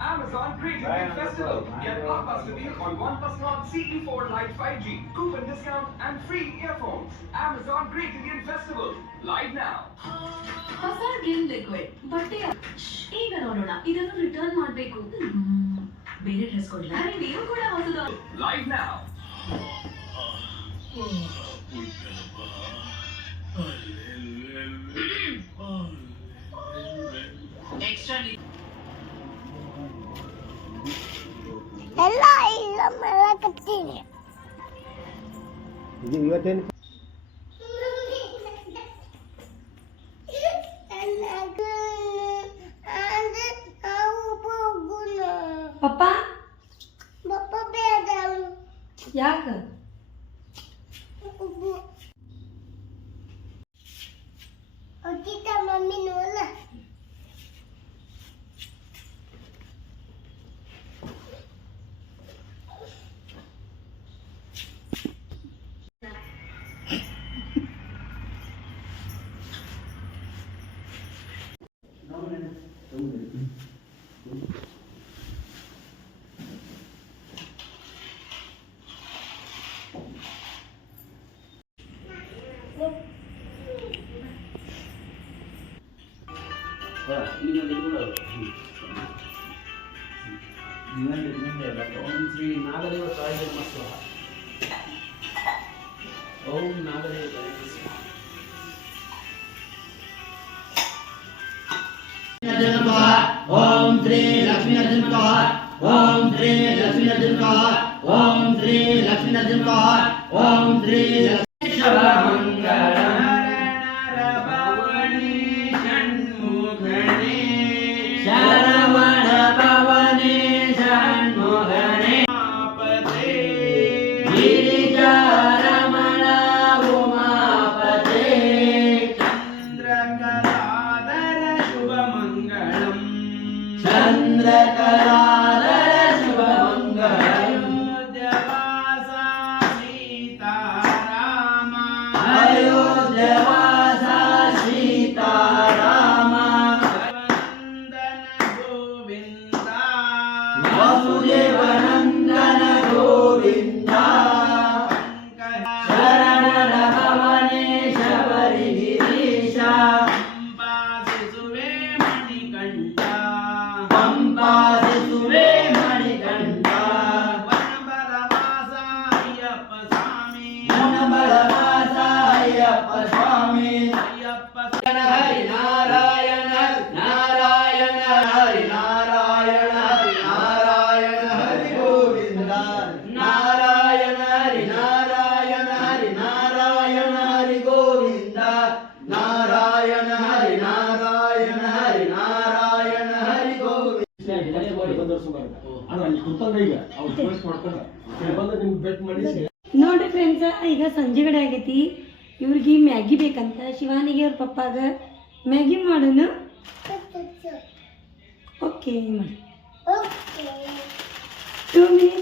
Amazon Great Indian Festival. Get blockbuster deal on OnePlus Nord CE4 Lite 5G. Coupon discount and free earphones. Amazon Great Indian Festival. Live now. ಹೊಸ dream liquid ಬಟ್ಟೆ ಈಗ ನೋಡೋಣ ಇದನ್ನು return ಮಾಡಬೇಕು ಬೇರೆ dress ಕೊಡ್ಲ ನೀವು ಕೂಡ ಹೊಸದು Live now. ಎಕ್ಸ್ಟ್ರಾ ಎಲ್ಲ ಇಲ್ಲ ಮಾಡಕತ್ತೀನಿ ಇದು ಇವತ್ತೇನು ಪಪ್ಪ ಪಪ್ಪ ಬೇಡ ಯಾಕ ಅಕ್ಕಿತ ಮಮ್ಮಿ ನೋಡ ಓಂ ಶ್ರೀ ನಾಗದೇವ ತಾಯಿಗೆ ನಮಸ್ಕಾರ. ಓಂ ನಾಗದೇವ ತಾಯಿಗೆ ನಮಸ್ಕಾರ. ಓಂ ಶ್ರೀ ಲಕ್ಷ್ಮೀ ನರಸಿಂಹ. ಓಂ ಶ್ರೀ ಲಕ್ಷ್ಮೀ ನರಸಿಂಹ. ಓಂ ಶ್ರೀ ಲಕ್ಷ್ಮೀ ನರಸಿಂಹ. ಓಂ ಶ್ರೀ ಚಂದ್ರಕಲಾಧರ ಶುಭ ಮಂಗಳ ಅಯೋಧ್ಯವಾಸ ಸೀತಾರಾಮ ಅಯೋಧ್ಯವಾಸ ಸೀತಾರಾಮ ವಂದನ ಗೋವಿಂದ ವಾಸುದೇವನಂದನ ಗೋವಿಂದ ಶರಣರ ಭವನೇಶ ಬರಿಗಿರೀಶ ಶಿಸುವೆ ಮಣಿಕಂಠ ಸಂಪಾದಿಸುವೆ ಮಣಿಕಂಠ ವನಬಲವಾಸ ಅಯ್ಯಪ್ಪ ಸ್ವಾಮಿ ವನಬಲವಾಸ ಅಯ್ಯಪ್ಪ ಸ್ವಾಮಿ ಅಯ್ಯಪ್ಪ ಹರಿ ನಾರಾಯಣ ನಾರಾಯಣ ಹರಿ ನಾರಾಯಣ ಹರಿ ನಾರಾಯಣ ಹರಿ ಗೋವಿಂದ ನಾರಾಯಣ ಹರಿ ನಾರಾಯಣ ಹರಿ ನಾರಾಯಣ ಹರಿ ಗೋವಿಂದ ನಾರಾಯಣ ಹರಿ ನಾರಾಯಣ ಹರಿ ನಾರಾಯಣ ಹರಿ ಗೋವಿಂದ. ನೋಡ್ರಿ ಫ್ರೆಂಡ್ಸ್, ಈಗ ಸಂಜೆ ಕಡೆ ಆಗೈತಿ. ಇವ್ರಿಗೆ ಮ್ಯಾಗಿ ಬೇಕಂತ ಶಿವಾನಿಗೆ ಅವ್ರ ಪಪ್ಪಾಗ ಮ್ಯಾಗಿ ಮಾಡೋಣ. ಓಕೆ ಮಾಡಿ 2 minutes.